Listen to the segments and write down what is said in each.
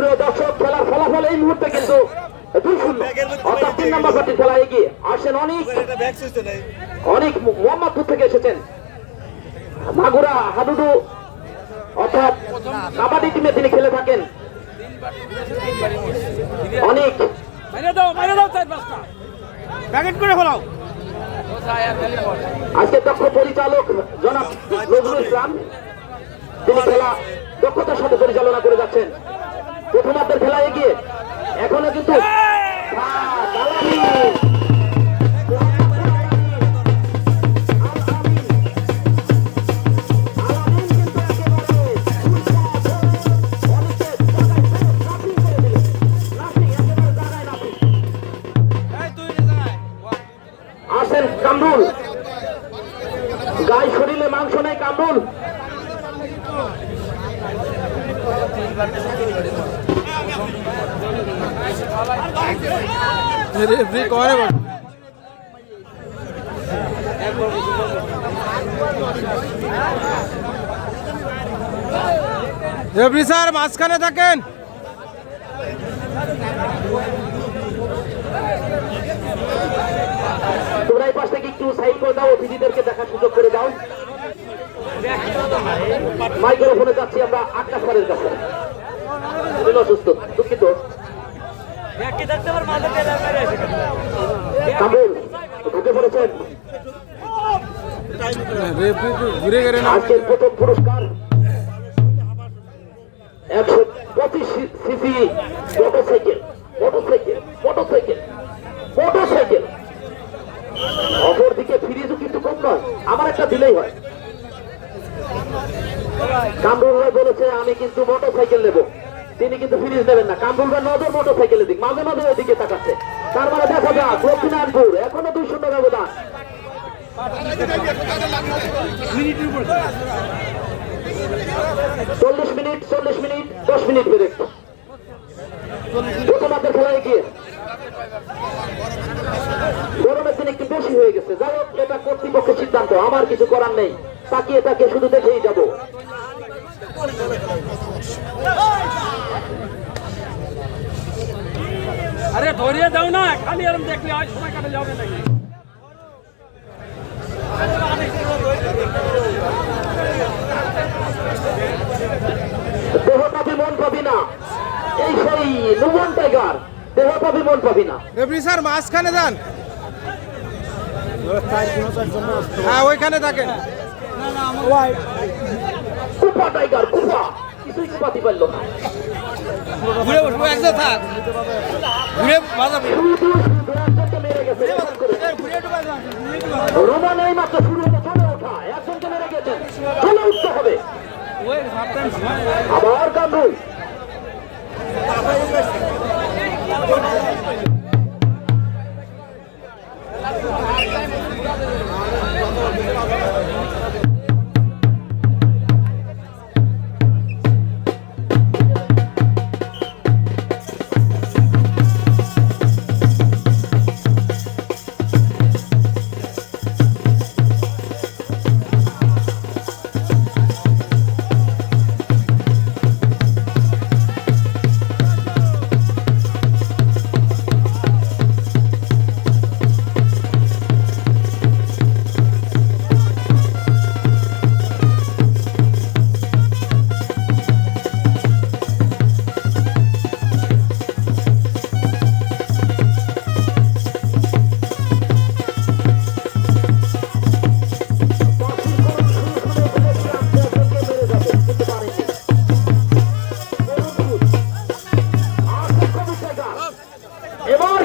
সুপ্রিয় দর্শক, খেলার ফলাফল এই মুহূর্তে কিন্তু 2-0, অর্থাৎ 3 নম্বর পার্টির খেলা এগিয়ে আসেন অনেক মোহাম্মদপুর থেকে এসেছেন মাগুরা হাডুডু অর্থাৎ কাবাডি টিমে তিনি খেলে থাকেন। অনেক আজকে দক্ষ পরিচালক জনাব নজরুল ইসলাম, তিনি খেলা দক্ষতার সাথে পরিচালনা করে যাচ্ছেন। প্রথমার্ধের খেলা এগিয়ে এখনো কিন্তু আসেন কামরুল, গায়ে শরীরে মাংস নেই কামরুল। রেফারি স্যার মাঝখানে থাকেন। তোমরা এই পাশ থেকে একটু সাইড করে দাও, অতিথিদেরকে দেখার সুযোগ করে দাও। মাইক্রোফোনে যাচ্ছি আমরা আকাশ স্যারের কাছে। অসুস্থ, দুঃখিত। কামরুল ঢুকে পড়েছেন। আজকের প্রথম পুরস্কার 125 সিসি মোটরসাইকেল। অপরদিকে ফ্রিজও কিন্তু কম নয়, আমার একটা দিলেই হয়। কামরুল ভাই বলেছে আমি কিন্তু মোটরসাইকেল নেব, তিনি কিন্তু ফ্রিজ নেবেন না। কামরুল ভাই নজর মোটরসাইকেলের দিক, মাঝে মাঝে ওইদিকে তাকাচ্ছে। তার মানে দেখা যাক দক্ষিণানপুর এখনো 2-0 ব্যবধান। 40 মিনিট 10 মিনিট ব্রেক। প্রথমার্ধের খেলা এগিয়ে গরমের দিন একটু বেশি হয়ে গেছে। যাই হোক, এটা কর্তৃপক্ষের সিদ্ধান্ত, আমার কিছু করার নেই। তাকিয়ে তাকিয়ে শুধু দেখেই যাব। আরে ধরিয়ে দাও না, খালি এরকম দেখলে সময় কাটে যাবে নাকি? দেহ পাবি মন পাবি না, এই সেই নুমন টাইগার। দেহ পাবি মন পাবি না। রেফারি স্যার মাঝখানে যান। হ্যাঁ ওইখানে থাকেন। কুপা টাইগার, কুপা কিছুই কুপাতে পারলো না। ঘুরে বসবো একসাথে থাক, ঘুরে বাজাবে। মেরে গেছে রোমান, এই মাত্র শুরু হতে চলে ওঠা, একজনকে মেরে গেছেন, চলে উঠতে হবে। আবার কামরুল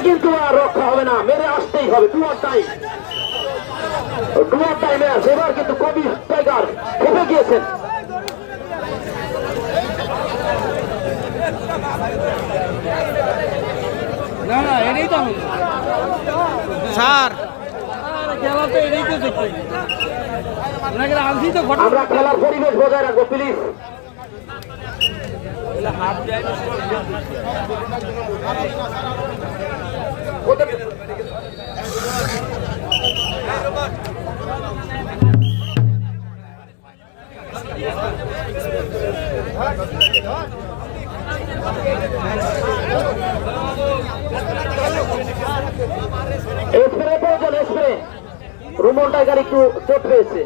কিন্তু আর রক্ষা হবে না, মেরে আসতেই হবে। ডুয়ার টাইম ম্যাচ। এবার কিন্তু কবি টাইগার খেপে গিয়েছেন। না না, এটাই তো স্যার খেলা তো এটাই তো দেখতে আমরা খেলার পরিবেশ বজায় রাখবো প্লিজ। ওদের রুমন টাইগার একটু চোট পেয়েছে।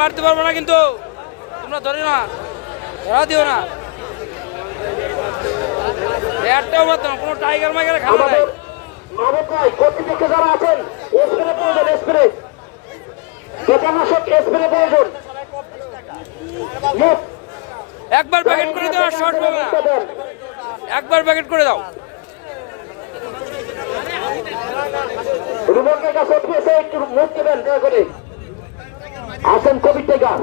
মারতে পারবো না কিন্তু তোমরা ধরে না, ধরা দিও না। একটাও মারতো না, কোনো টাইগার মাইগারে খাওয়া নাই। আমাদের মাহবুব ভাই কর্তৃপক্ষে যারা আছেন, স্প্রে প্রয়োজন, স্প্রে কীটনাশক স্প্রে প্রয়োজন। একবার প্যাকেট করে দাও, আর শর্ট পাবে না। একবার প্যাকেট করে দাও। রুমন টাইগার চোট পেয়েছে, একটু মুখ দেবেন দয়া করে। আসেন কবির টাইগার,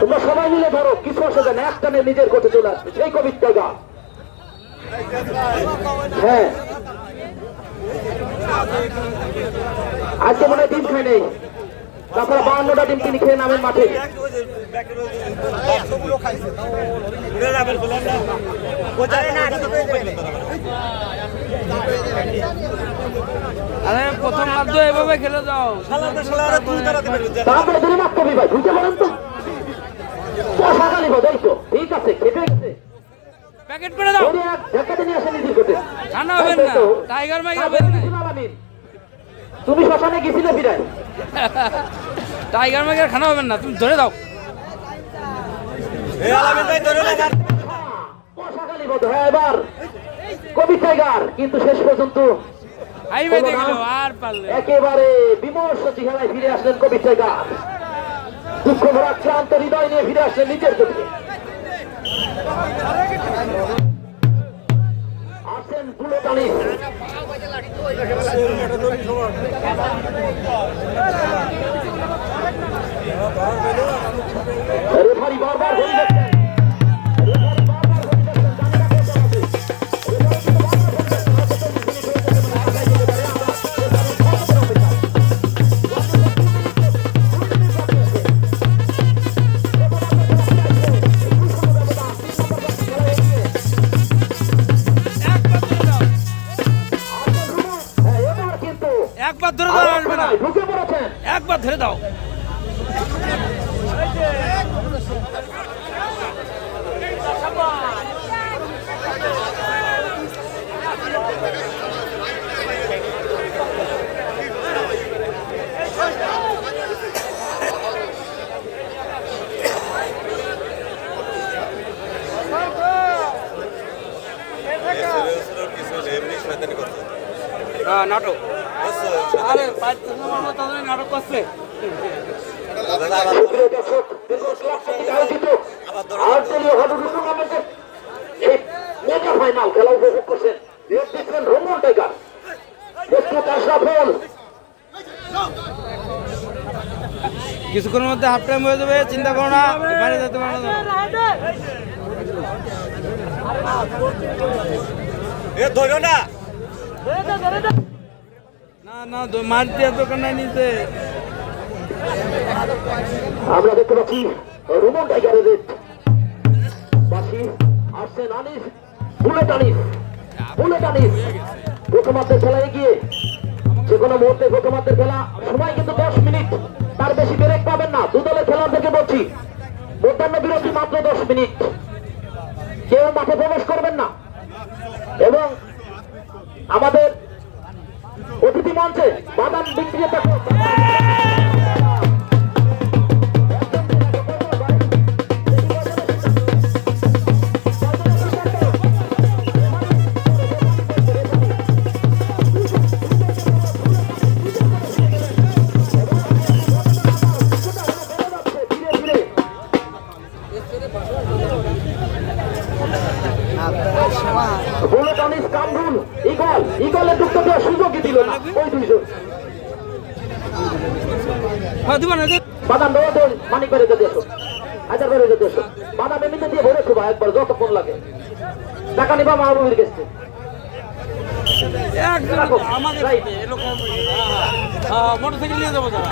তোমরা সবাই মিলে ধরো, কিছু অসুবিধা নেই, একটানে নিজের কোর্টে চলে আসবে সেই কবির টাইগার। হ্যাঁ, আজকে মনে হয় ডিম খাই নেই, তাছাড়া 52টা ডিম তিনি খেয়ে নামেন মাঠে। আরে প্রথম মাত্র এভাবে খেলে যাও। তারপরে দিলে মাত্র কবি ভাই বুঝতে পারেন তো, সকালে বোধ তো ঠিক আছে, খেপে গেছে, প্যাকেট করে দাও। ঢাকাতে নিয়ে আসে নিজের কোর্টে। ঠান্ডা হবেন না, টাইগার মাইগার হবে না। তুমি শ্মশানে গেছিলে ফিরাই, টাইগার মাইগার খানা হবেন না, তুমি ধরে দাও। সকালে বোধ হয় এবার কবি টাইগার, কিন্তু শেষ পর্যন্ত আই ভাই দেখলো আর পারলে। একেবারে বিমর্ষ চেহারায় ফিরে আসলেন কবি টাইগার, দুঃখ ভরা ক্লান্ত হৃদয় নিয়ে ফিরে আসলেন নিজের কোর্টে। আসেন বুলেট আলী, রেফারি বারবার ঘড়ি দেখছেন, রেফারি বারবার ঘড়ি দেখছেন, এবার কিন্তু একবার ধরে দাও, আসবে না। ঢুকে পড়েছেন। একবার ধরে দাও। নাটক, আরে নাটক করছে। সুপ্রিয় দর্শক, দীর্ঘ 1 লাখ কোটি আয়োজিত আর্জেন্টিনা হাডুডু টুর্নামেন্টের এই মেগা ফাইনাল খেলা উপভোগ করছেন, দেখছেন রোমন টাইগার, প্রস্তুত আশরাফুল। কিছুক্ষণের মধ্যে হাফ টাইম হয়ে যাবে, চিন্তা করো না, বাইরে যেতে পারো না। না মার দেওয়ার দোকান নাই নিচে। আমরা দেখতে পাচ্ছি রোমন টাইগারের বাসি আসছেন আনিস, বুলেট আনিস, বুলেট আনিস প্রথমার্ধের খেলা এগিয়ে, যে কোনো মুহূর্তে প্রথমার্ধের খেলা, সময় কিন্তু 10 মিনিট, তার বেশি ব্রেক পাবেন না। দু দলের খেলার থেকে বলছি, মধ্যাহ্ন বিরতি মাত্র 10 মিনিট, কেউ মাঠে প্রবেশ করবেন না। এবং আমাদের অতিথি মঞ্চে বাদাম বিক্রেতা বুলেট আনিস, কামরুল, ইগলের ঢুকতে দেওয়ার সুযোগই দিল না ওই দুইজন। বাদাম দেওয়া মানিক বেড়ে যেতে এসো, হাজার বেড়ে যেতে এসো, বাদাম এমনিতে দিয়ে ভরে খুবা একবার যতক্ষণ লাগে, টাকা নিবা মাহবুবের কাছে। মোটরসাইকেল নিয়ে যাবো যারা।